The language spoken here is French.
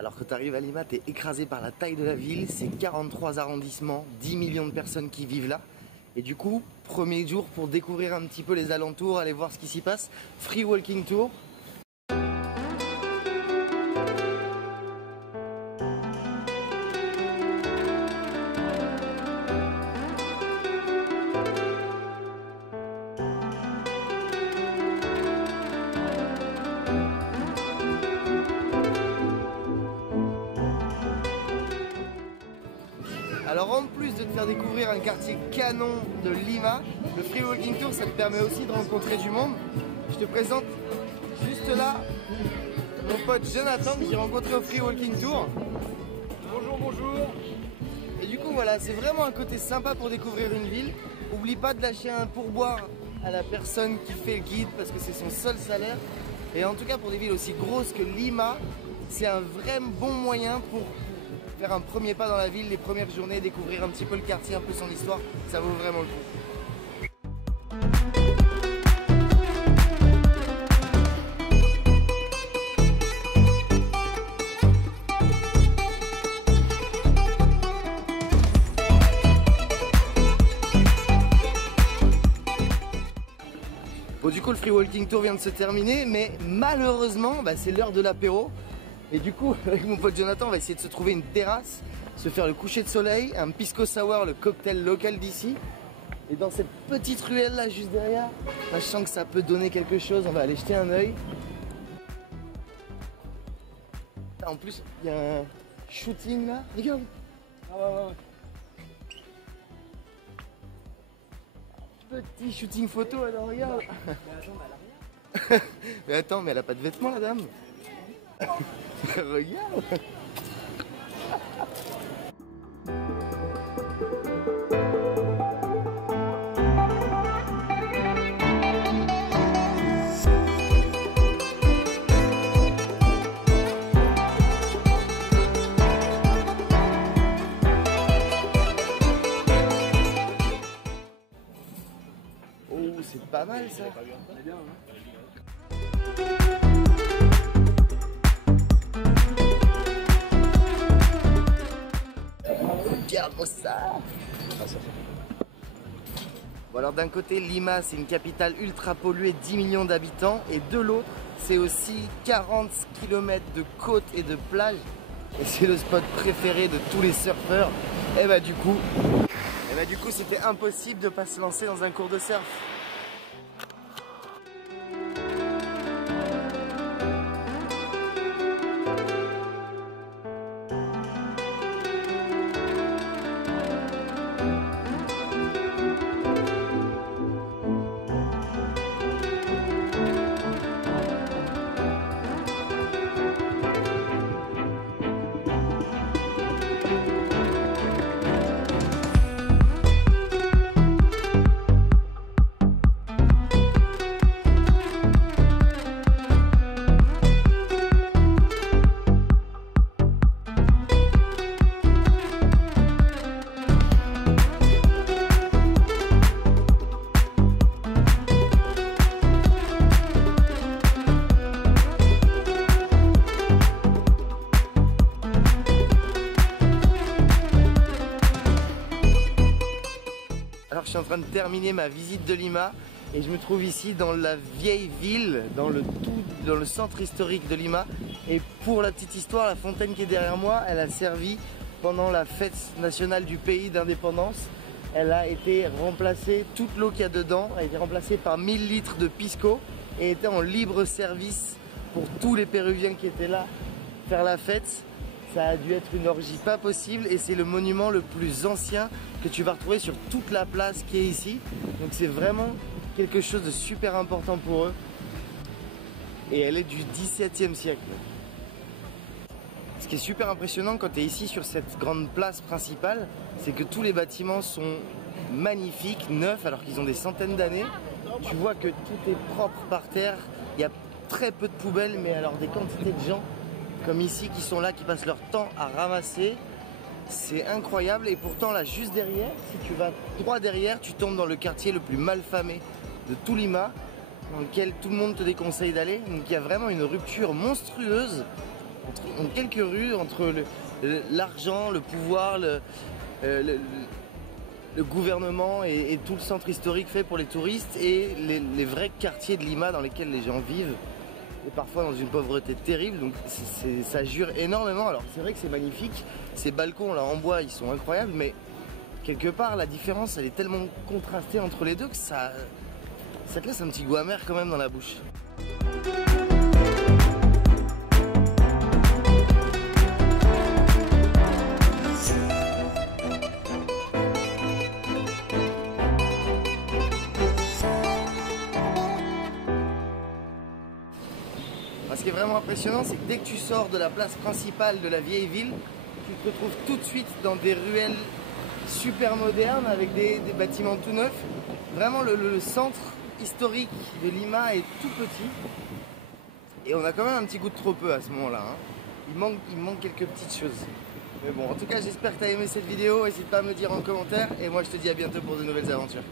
Alors quand tu arrives à Lima, tu es écrasé par la taille de la ville, c'est 43 arrondissements, 10 millions de personnes qui vivent là. Et du coup, premier jour pour découvrir un petit peu les alentours, aller voir ce qui s'y passe, free walking tour. Alors en plus de te faire découvrir un quartier canon de Lima, le Free Walking Tour ça te permet aussi de rencontrer du monde. Je te présente juste là mon pote Jonathan que j'ai rencontré au Free Walking Tour. Bonjour, bonjour. Et du coup voilà, c'est vraiment un côté sympa pour découvrir une ville. Oublie pas de lâcher un pourboire à la personne qui fait le guide parce que c'est son seul salaire. Et en tout cas pour des villes aussi grosses que Lima, c'est un vrai bon moyen pour faire un premier pas dans la ville, les premières journées, découvrir un petit peu le quartier, un peu son histoire, ça vaut vraiment le coup. Bon du coup le Free Walking Tour vient de se terminer, mais malheureusement c'est l'heure de l'apéro. Et du coup, avec mon pote Jonathan, on va essayer de se trouver une terrasse, se faire le coucher de soleil, un pisco sour, le cocktail local d'ici. Et dans cette petite ruelle là, juste derrière, je sens que ça peut donner quelque chose, on va aller jeter un œil. En plus, il y a un shooting là, regarde. Ah ouais. Petit shooting photo, alors regarde. Mais attends, mais elle a rien. Mais attends, mais elle a pas de vêtements la dame. Regarde. Oh, c'est pas mal ça. C'est bien, hein. Regarde-moi ça. Bon alors d'un côté Lima c'est une capitale ultra polluée, 10 millions d'habitants, et de l'autre c'est aussi 40 km de côte et de plage, et c'est le spot préféré de tous les surfeurs. Et bah du coup c'était impossible de pas se lancer dans un cours de surf. Alors je suis en train de terminer ma visite de Lima et je me trouve ici dans la vieille ville, dans le centre historique de Lima. Et pour la petite histoire, la fontaine qui est derrière moi, elle a servi pendant la fête nationale du pays d'indépendance. Elle a été remplacée, toute l'eau qu'il y a dedans a été remplacée par 1000 litres de pisco et était en libre service pour tous les Péruviens qui étaient là faire la fête. Ça a dû être une orgie pas possible et c'est le monument le plus ancien que tu vas retrouver sur toute la place qui est ici. Donc c'est vraiment quelque chose de super important pour eux. Et elle est du XVIIe siècle. Ce qui est super impressionnant quand tu es ici sur cette grande place principale, c'est que tous les bâtiments sont magnifiques, neufs alors qu'ils ont des centaines d'années. Tu vois que tout est propre par terre, il y a très peu de poubelles mais alors des quantités de gens comme ici qui sont là, qui passent leur temps à ramasser. C'est incroyable. Et pourtant là juste derrière, si tu vas droit derrière, tu tombes dans le quartier le plus malfamé de tout Lima, dans lequel tout le monde te déconseille d'aller. Donc il y a vraiment une rupture monstrueuse en quelques rues, entre l'argent, le pouvoir, le gouvernement et tout le centre historique fait pour les touristes et les vrais quartiers de Lima dans lesquels les gens vivent. Et parfois dans une pauvreté terrible, donc ça jure énormément. Alors c'est vrai que c'est magnifique, ces balcons là en bois ils sont incroyables, mais quelque part la différence elle est tellement contrastée entre les deux que ça te laisse un petit goût amer quand même dans la bouche. Ce qui est vraiment impressionnant, c'est que dès que tu sors de la place principale de la vieille ville, tu te retrouves tout de suite dans des ruelles super modernes avec des bâtiments tout neufs. Vraiment le centre historique de Lima est tout petit et on a quand même un petit goût de trop peu à ce moment-là. Hein. Il manque quelques petites choses. Mais bon, en tout cas, j'espère que tu as aimé cette vidéo. N'hésite pas à me dire en commentaire et moi je te dis à bientôt pour de nouvelles aventures.